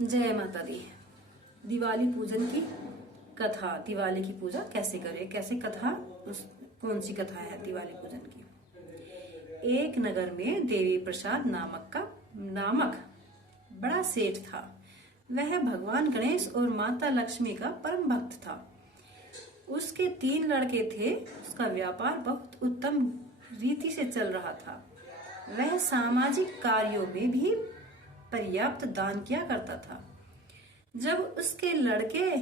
जय माता दी। दिवाली पूजन की कथा, दिवाली की पूजा कैसे करें, कैसे कथा, कौन सी कथा है दिवाली पूजन की। एक नगर में देवी प्रसाद नामक बड़ा सेठ था। वह भगवान गणेश और माता लक्ष्मी का परम भक्त था। उसके 3 लड़के थे। उसका व्यापार बहुत उत्तम रीति से चल रहा था। वह सामाजिक कार्यों में भी पर्याप्त दान किया करता था। जब उसके लड़के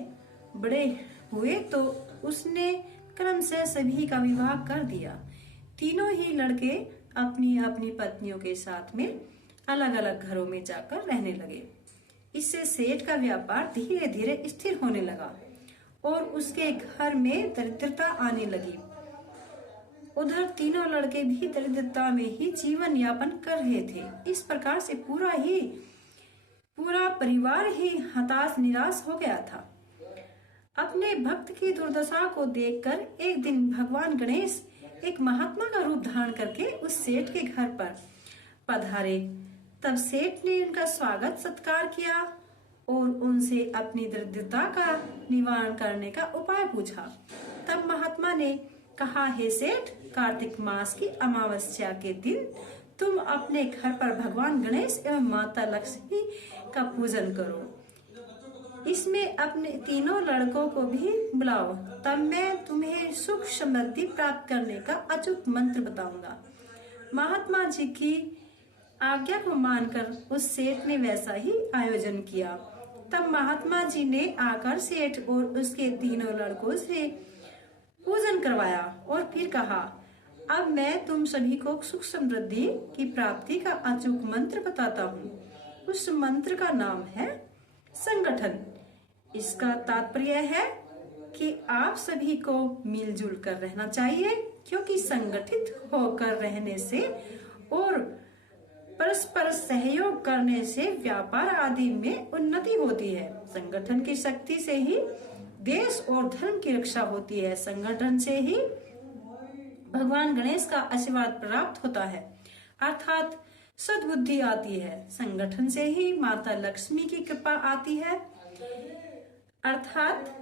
बड़े हुए तो उसने क्रम से सभी का विवाह कर दिया। तीनों ही लड़के अपनी अपनी पत्नियों के साथ में अलग अलग घरों में जाकर रहने लगे। इससे सेठ का व्यापार धीरे धीरे स्थिर होने लगा और उसके घर में दरिद्रता आने लगी। उधर तीनों लड़के भी दरिद्रता में ही जीवन यापन कर रहे थे। इस प्रकार से पूरा परिवार ही हताश निराश हो गया था। अपने भक्त की दुर्दशा को देखकर एक दिन भगवान गणेश एक महात्मा का रूप धारण करके उस सेठ के घर पर पधारे। तब सेठ ने उनका स्वागत सत्कार किया और उनसे अपनी दरिद्रता का निवारण करने का उपाय पूछा। तब महात्मा ने कहा, हे सेठ, कार्तिक मास की अमावस्या के दिन तुम अपने घर पर भगवान गणेश एवं माता लक्ष्मी का पूजन करो। इसमें अपने तीनों लड़कों को भी बुलाओ। तब मैं तुम्हें सुख समृद्धि प्राप्त करने का अचूक मंत्र बताऊंगा। महात्मा जी की आज्ञा को मानकर उस सेठ ने वैसा ही आयोजन किया। तब महात्मा जी ने आकर सेठ और उसके तीनों लड़कों से पूजन करवाया और फिर कहा, अब मैं तुम सभी को सुख समृद्धि की प्राप्ति का अचूक मंत्र बताता हूँ। उस मंत्र का नाम है संगठन। इसका तात्पर्य है कि आप सभी को मिलजुल कर रहना चाहिए, क्योंकि संगठित होकर रहने से और परस्पर सहयोग करने से व्यापार आदि में उन्नति होती है। संगठन की शक्ति से ही देश और धर्म की रक्षा होती है। संगठन से ही भगवान गणेश का आशीर्वाद प्राप्त होता है, अर्थात सद्बुद्धि आती है। संगठन से ही माता लक्ष्मी की कृपा आती है, अर्थात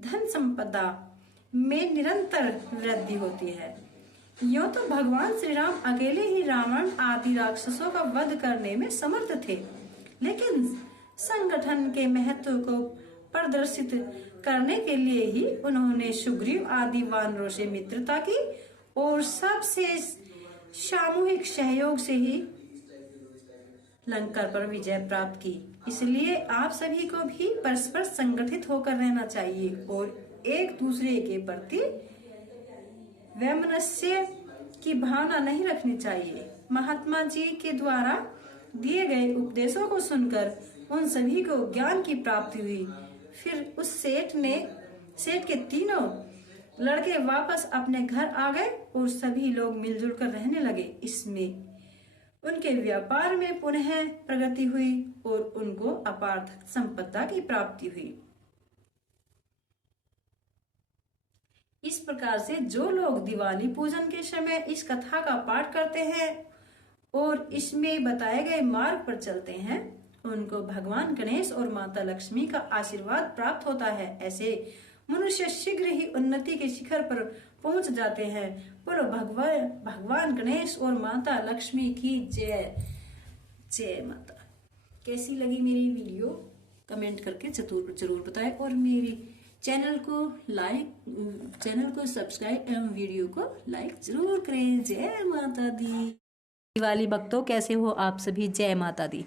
धन संपदा में निरंतर वृद्धि होती है। यूं तो भगवान श्री राम अकेले ही रावण आदि राक्षसों का वध करने में समर्थ थे, लेकिन संगठन के महत्व को प्रदर्शित करने के लिए ही उन्होंने सुग्रीव आदि वानरों से मित्रता की और सबसे सामूहिक सहयोग से ही लंका पर विजय प्राप्त की। इसलिए आप सभी को भी परस्पर संगठित होकर रहना चाहिए और एक दूसरे के प्रति वैमनस्य की भावना नहीं रखनी चाहिए। महात्मा जी के द्वारा दिए गए उपदेशों को सुनकर उन सभी को ज्ञान की प्राप्ति हुई। फिर उस सेठ के तीनों लड़के वापस अपने घर आ गए और सभी लोग मिलजुल कर रहने लगे। इसमें उनके व्यापार में पुनः प्रगति हुई और उनको अपार संपदा की प्राप्ति हुई। इस प्रकार से जो लोग दिवाली पूजन के समय इस कथा का पाठ करते हैं और इसमें बताए गए मार्ग पर चलते हैं, उनको भगवान गणेश और माता लक्ष्मी का आशीर्वाद प्राप्त होता है। ऐसे मनुष्य शीघ्र ही उन्नति के शिखर पर पहुंच जाते हैं। बोलो भगवान गणेश और माता लक्ष्मी की जय। जय माता। कैसी लगी मेरी वीडियो कमेंट करके जरूर बताएं और मेरी चैनल को सब्सक्राइब एवं वीडियो को लाइक जरूर करें। जय माता दी। दिवाली भक्तों, कैसे हो आप सभी? जय माता दी।